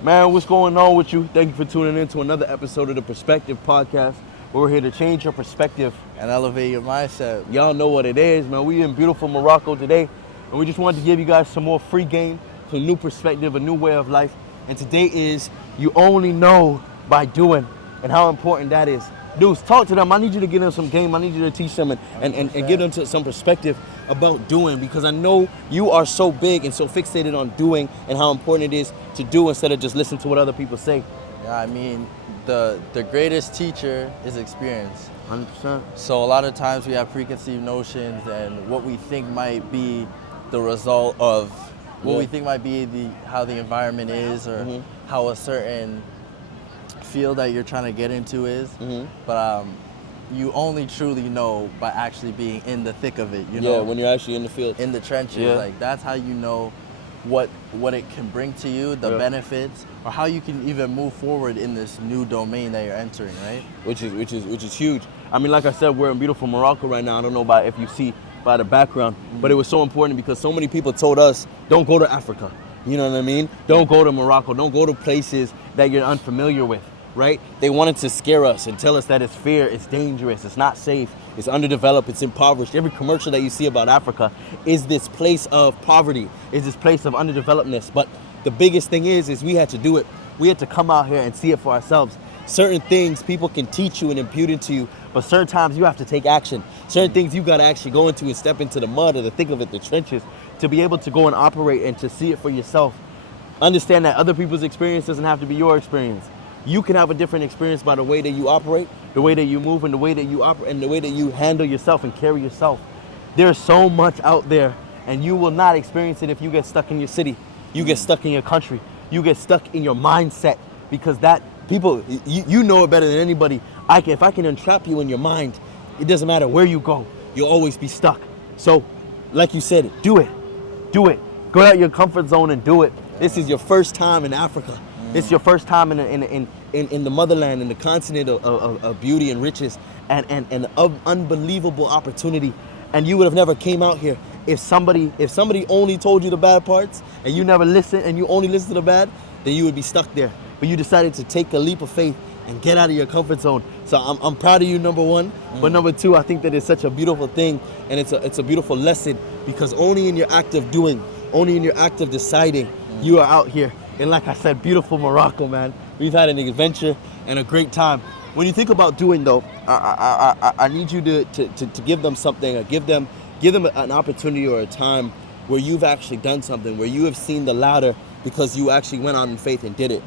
Man, what's going on with you? Thank you for tuning in to another episode of the Perspective Podcast, where we're here to change your perspective and elevate your mindset. Y'all know what it is, man. We in beautiful Morocco today, and we just wanted to give you guys some more free game, some new perspective, a new way of life. And today is you only know by doing, and how important that is. Dudes, talk to them. I need you to give them some game. I need you to teach them and give them some perspective about doing, because I know you are so big and so fixated on doing and how important it is to do instead of just listen to what other people say. Yeah, I mean, the greatest teacher is experience. 100%. So a lot of times we have preconceived notions and what we think might be the result of what we think might be how the environment is, or how a certain field that you're trying to get into is. But you only truly know by actually being in the thick of it, you know? Yeah, when you're actually in the field. In the trenches, like that's how you know what it can bring to you, the benefits, or how you can even move forward in this new domain that you're entering, right? Which is huge. I mean, like I said, we're in beautiful Morocco right now. I don't know if you see by the background, but it was so important because so many people told us, don't go to Africa. You know what I mean? Don't go to Morocco. Don't go to places that you're unfamiliar with, right? They wanted to scare us and tell us that it's fear, it's dangerous, it's not safe, it's underdeveloped, it's impoverished. Every commercial that you see about Africa is this place of poverty, is this place of underdevelopedness. But the biggest thing is we had to do it. We had to come out here and see it for ourselves. Certain things people can teach you and impute into you, but certain times you have to take action. Certain things you gotta actually go into and step into the mud or the thick of it, the trenches, to be able to go and operate and to see it for yourself. Understand that other people's experience doesn't have to be your experience. You can have a different experience by the way that you operate, the way that you move, and the way that you operate, and the way that you handle yourself and carry yourself. There's so much out there, and you will not experience it if you get stuck in your city. You get stuck in your country. You get stuck in your mindset, because that people, you know it better than anybody. If I can entrap you in your mind, it doesn't matter where you go. You'll always be stuck. So, like you said, do it. Do it. Go out your comfort zone and do it. This is your first time in Africa. This is your first time in the motherland, in the continent of beauty and riches and of unbelievable opportunity. And you would have never came out here if somebody only told you the bad parts and you never listened and you only listened to the bad, then you would be stuck there. But you decided to take a leap of faith and get out of your comfort zone. So I'm proud of you, number one. But number two, I think that it's such a beautiful thing, and it's a beautiful lesson, because only in your act of doing, only in your act of deciding, you are out here. And like I said, beautiful Morocco, man. We've had an adventure and a great time. When you think about doing, though, I need you to give them something, or give them an opportunity or a time where you've actually done something, where you have seen the ladder because you actually went out in faith and did it.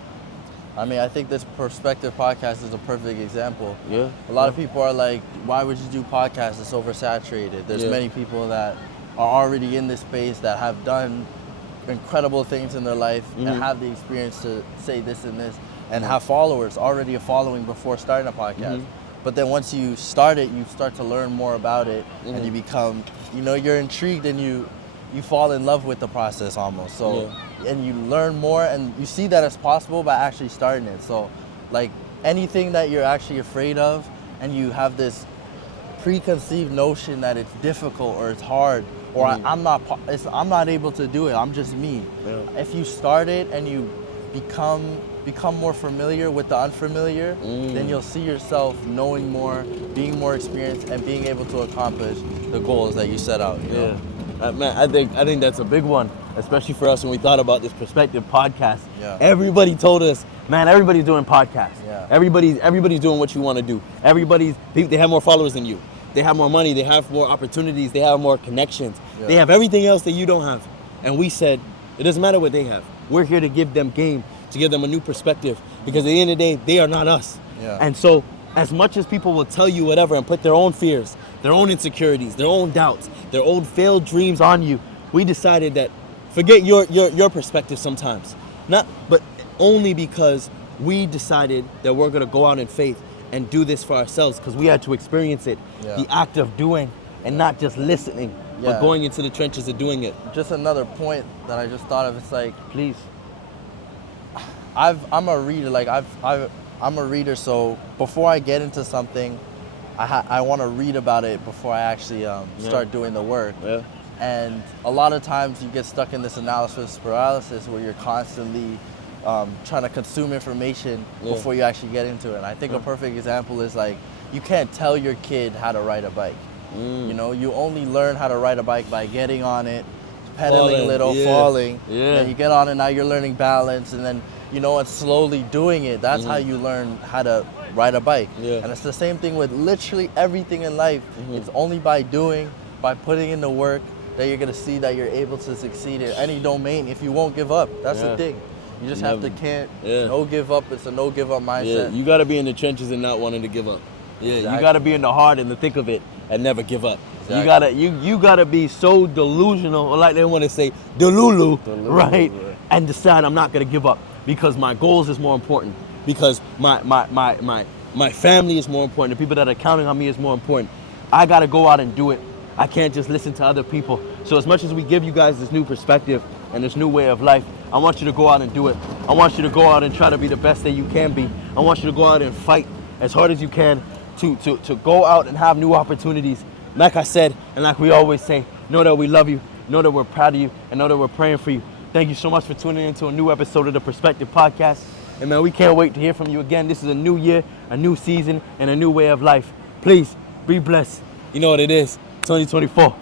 I mean, I think this Perspective Podcast is a perfect example. Yeah. A lot of people are like, why would you do podcasts? It's oversaturated. There's many people that are already in this space that have done incredible things in their life and have the experience to say this and this and have followers, already a following before starting a podcast. But then once you start it, you start to learn more about it and you become, you're intrigued and you fall in love with the process almost. So, and you learn more and you see that it's possible by actually starting it. So like anything that you're actually afraid of and you have this preconceived notion that it's difficult or it's hard, or I'm not able to do it, I'm just me. If you start it and you become more familiar with the unfamiliar, then you'll see yourself knowing more, being more experienced, and being able to accomplish the goals that you set out. You know? Man, I think that's a big one, especially for us when we thought about this Perspective Podcast. Everybody told us, man, everybody's doing podcasts. Everybody's doing what you want to do. They have more followers than you. They have more money, they have more opportunities, they have more connections. They have everything else that you don't have. And we said, it doesn't matter what they have. We're here to give them game, to give them a new perspective, because at the end of the day, they are not us. And so, as much as people will tell you whatever and put their own fears, their own insecurities, their own doubts, their old failed dreams on you, we decided that forget your perspective sometimes. But only because we decided that we're gonna go out in faith and do this for ourselves, because we had to experience it. The act of doing and not just listening, but going into the trenches and doing it. Just another point that I just thought of, it's like, please. I'm a reader, I'm a reader, so before I get into something, I want to read about it before I actually start doing the work. And a lot of times you get stuck in this analysis paralysis where you're constantly trying to consume information before you actually get into it. And I think a perfect example is like, you can't tell your kid how to ride a bike. You know, you only learn how to ride a bike by getting on it, pedaling a little, falling. And you get on it, now you're learning balance, and then, you know, and slowly doing it. That's how you learn how to ride a bike. And it's the same thing with literally everything in life. It's only by doing, by putting in the work, that you're gonna see that you're able to succeed in any domain if you won't give up. That's the thing. You just have to no give up. It's a no give up mindset. You gotta be in the trenches and not wanting to give up. You gotta be in the heart and the thick of it and never give up. You gotta be so delusional, or like they want to say, delulu, right? And decide I'm not gonna give up because my goals is more important, because my family is more important, the people that are counting on me is more important. I gotta go out and do it. I can't just listen to other people. So as much as we give you guys this new perspective and this new way of life, I want you to go out and do it. I want you to go out and try to be the best that you can be. I want you to go out and fight as hard as you can to go out and have new opportunities. Like I said, and like we always say, know that we love you, know that we're proud of you, and know that we're praying for you. Thank you so much for tuning in to a new episode of the Perspective Podcast. And man, we can't wait to hear from you again. This is a new year, a new season, and a new way of life. Please be blessed. You know what it is. 2024.